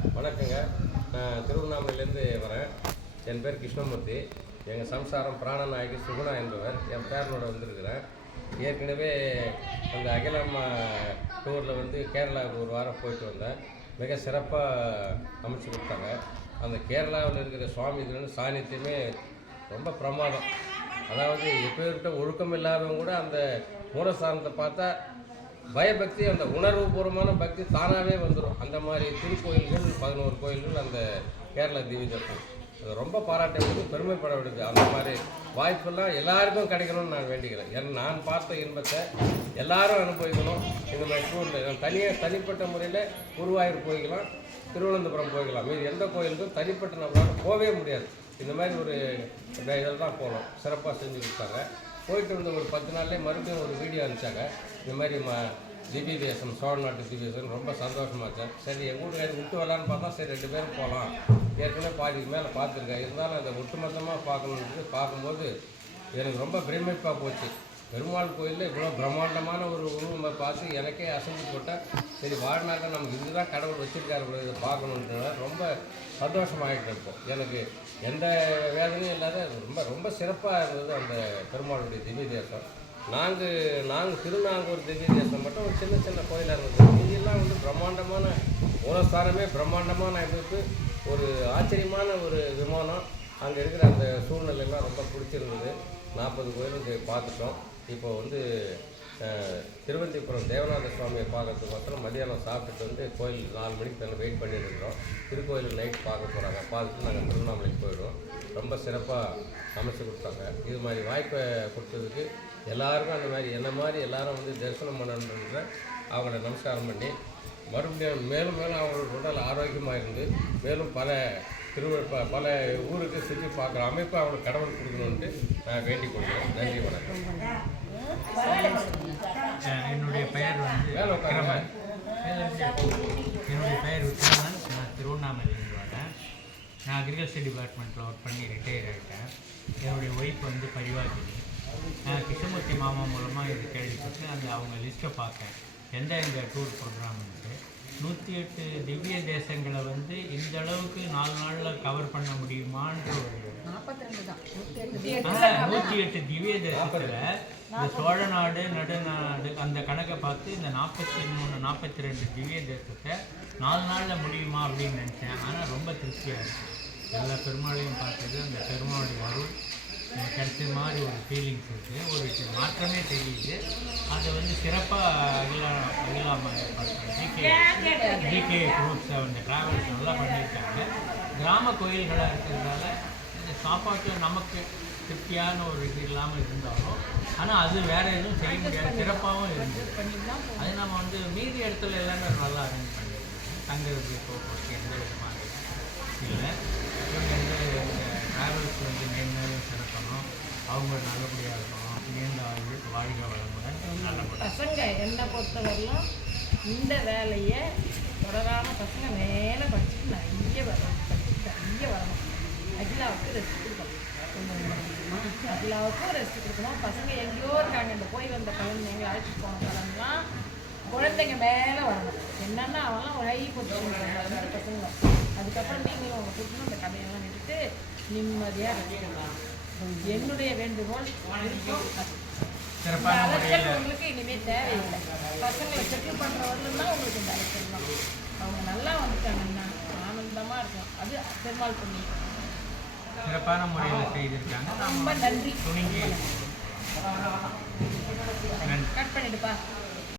வணக்கங்க. நான் திருவண்ணாமலையிலேருந்து வரேன். என் பேர் கிருஷ்ணமூர்த்தி. எங்கள் சம்சாரம் பிராணநாயகி சுகுணா என்பவர். என் பேரனோட வந்திருக்கிறேன். ஏற்கனவே அந்த அகிலம்மா டூரில் வந்து கேரளாவுக்கு ஒரு வாரம் போயிட்டு வந்தேன். மிக சிறப்பாக அமைச்சு கொடுத்தாங்க. அந்த கேரளாவில் இருக்கிற சுவாமி இதுன்னு சாநித்தியமே ரொம்ப பிரமாதம். அதாவது எப்பேற்பட்ட ஒழுக்கம் இல்லாதவங்க கூட அந்த மூலஸ்தானத்தை பார்த்தா பயபக்தி, அந்த உணர்வுபூர்வமான பக்தி தானாகவே வந்துடும். அந்த மாதிரி திருக்கோயில்கள் 11 கோயில்கள் அந்த கேரளா திவ்யதேசம் அது ரொம்ப பாராட்ட வேண்டியது, பெருமைப்பட வேண்டியது. அந்த மாதிரி வாய்ப்பெல்லாம் எல்லாருக்கும் கிடைக்கணும்னு நான் வேண்டிக்கிறேன். ஏன்னா நான் பார்த்த இன்பத்தை எல்லாரும் அனுபவிக்கணும். இந்த மாதிரி டூரில் தனிப்பட்ட முறையில் குருவாயூர் போய்க்கலாம், திருவனந்தபுரம் போய்க்கலாம். மீது எந்த கோயிலுக்கும் தனிப்பட்ட நம்மளால் போகவே முடியாது. இந்த மாதிரி ஒரு இதில் தான் போகணும். சிறப்பாக செஞ்சு கொடுத்தாங்க. போயிட்டு வந்து ஒரு 10 நாள்லேயே மறுபடியும் ஒரு வீடியோ அனுப்பிச்சாங்க. இந்த மாதிரி திவ்ய தேசம், சோழ நாட்டு திவ்ய தேசம் ரொம்ப சந்தோஷமாச்சேன். சரி எங்கள் வீட்டுக்கு விட்டு வரலான்னு பார்த்தா சரி 2 பேரும் போகலாம். ஏற்கனவே பாதிக்கு மேலே பார்த்துருக்கேன். இருந்தாலும் அதை ஒட்டுமொத்தமாக பார்க்கணுன்றது பார்க்கும்போது எனக்கு ரொம்ப பிரமிப்பாக போச்சு. பெருமாள் கோயிலில் இவ்வளோ பிரம்மாண்டமான ஒரு உருவமை பார்த்து எனக்கே அசைஞ்சு போட்டால் சரி வாழ்நாளில் நமக்கு இதுதான் கடவுள் வச்சுருக்காரு இதை பார்க்கணுன்றதுனால ரொம்ப சந்தோஷமாகிட்டு இருப்போம். எனக்கு எந்த வேதனையும் இல்லாத ரொம்ப ரொம்ப சிறப்பாக இருந்தது அந்த பெருமாளுடைய திவ்ய தேசம். நாங்கள் திருநாங்கூர் திவ்ய தேசம் மட்டும் ஒரு சின்ன சின்ன கோயிலாக இருந்தது. இதெல்லாம் வந்து பிரம்மாண்டமான மூலஸ்தானமே பிரம்மாண்டமான அமைப்பு, ஒரு ஆச்சரியமான ஒரு விமானம். அங்கே இருக்கிற அந்த சூழ்நிலையெல்லாம் ரொம்ப பிடிச்சிருந்தது. 40 கோயிலும் பார்த்துட்டோம். இப்போ வந்து திருவந்திபுரம் தேவநாத சுவாமியை பார்க்கறதுக்கோசரம் மதியானம் சாப்பிட்டுட்டு வந்து கோயில் 4 மணிக்கு தானே வெயிட் பண்ணிட்டு இருக்கிறோம். திருக்கோயில் நைட் பார்க்க போகிறாங்க. பார்த்துட்டு நாங்கள் திருவண்ணாமலைக்கு போயிடுவோம். ரொம்ப சிறப்பாக அமைச்சு கொடுத்தாங்க. இது மாதிரி வாய்ப்பை கொடுத்ததுக்கு எல்லாருக்கும் அந்த மாதிரி என்ன மாதிரி எல்லாரும் வந்து தரிசனம் பண்ணணுன்ற அவங்கள நமஸ்காரம் பண்ணி மறுபடியும் மேலும் மேலும் அவங்களோட உடல் ஆரோக்கியமாக இருந்து மேலும் பல ஊருக்கு சுற்றி பார்க்குற அமைப்பு அவங்களுக்கு கடவுள் கொடுக்கணுன்ட்டு நான் வேண்டிக் கொள்கிறேன். நன்றி, வணக்கம். என்னுடைய பெயர் வந்து விக்ரமன். நான் திருவண்ணாமலையிலிருந்து வரேன். நான் அக்ரிகல்ச்சர் டிபார்ட்மெண்ட்டில் ஒர்க் பண்ணி ரிட்டையர் ஆகிட்டேன். என்னுடைய ஒய்ஃப் வந்து பரிவாக்கினி. நான் கிருஷ்ணமூர்த்தி மாமா மூலமாக இது கேள்விப்பட்டு அவங்க லிஸ்ட்டை பார்த்தேன். எந்த டூர் ப்ரோக்ராம்னுட்டு 108 திவ்ய தேசங்களை வந்து இந்த அளவுக்கு 4 நாளில் கவர் பண்ண முடியுமான்ற ஒரு 108 திவ்ய தேசத்தில் இந்த சோழ நாடு நடுநாடு அந்த கணக்கை பார்த்து இந்த 43 42 திவ்ய தேசத்தை 4 நாளில் முடியுமா அப்படின்னு நினச்சேன். ஆனால் ரொம்ப திருப்தியாக இருக்குது. எல்லா பெருமாளையும் பார்த்தது அந்த பெருமாளுடைய அருள் கிடைச்ச மாதிரி ஒரு ஃபீலிங்ஸ் இருக்குது. ஒரு மாற்றமே தெரியுது. அதை வந்து சிறப்பாக டிகே குரூப்ஸ் அந்த ட்ராவல்ஸ் நல்லா பண்ணியிருக்காங்க. கிராம கோயில்களாக இருக்கிறதுனால இந்த சாப்பாட்டில் நமக்கு திருப்தியான ஒரு இது இல்லாமல் இருந்தாலும் ஆனால் அது வேறு எதுவும் செய்ய முடியாது, சிறப்பாகவும் இருந்தது. அது நம்ம வந்து மீதி இடத்துல எல்லாமே நல்லா அரேஞ்ச் பண்ணியிருக்கோம். தங்கிறது போக்குவரத்து எந்த விதமாக இல்லை. எந்த ட்ராவல்ஸ் வந்து மேலும் சிறக்கணும், அவங்க நல்லபடியாக இருக்கணும், நீண்ட வாழ்க வளமுடன் நல்லபடியாக. பசங்க என்னை பொறுத்தவரையும் இந்த வேலையை தொடரான பசங்க மேலே படிச்சுட்டு நிறைய வரணும். அகிலாவுக்கு ரெஸ்ட் கொடுக்கணும். அகிலாவுக்கும் ரெஸ்ட் கொடுக்கணும். பசங்க எங்கேயோ இருக்காங்க. இந்த போய் வந்த குழந்தைங்களை அழைச்சிட்டு போன பழம்லாம் குழந்தைங்க மேலே வரணும். என்னென்னா அவெல்லாம் ஒரு ஹை பொசிஷன் அந்த பசங்க. அதுக்கப்புறம் நீங்களும் அவங்க கொடுக்கணும். இந்த கதையெல்லாம் விட்டுட்டு நிம்மதியாக இருக்கணும். என்னுடைய வேண்டுகோள் உங்களுக்கு இனிமேல் தேவையில்லை. பசங்களை செட்டில் பண்ணுறவர்களும் தான் உங்களுக்கு இந்த அழைச்சல் தான். அவங்க நல்லா வந்துட்டாங்கன்னா ஆனந்தமாக இருக்கும். அது பெருமாள் பண்ணி சிறப்பான முறையில் செய்திருக்காங்க. ரொம்ப நன்றி.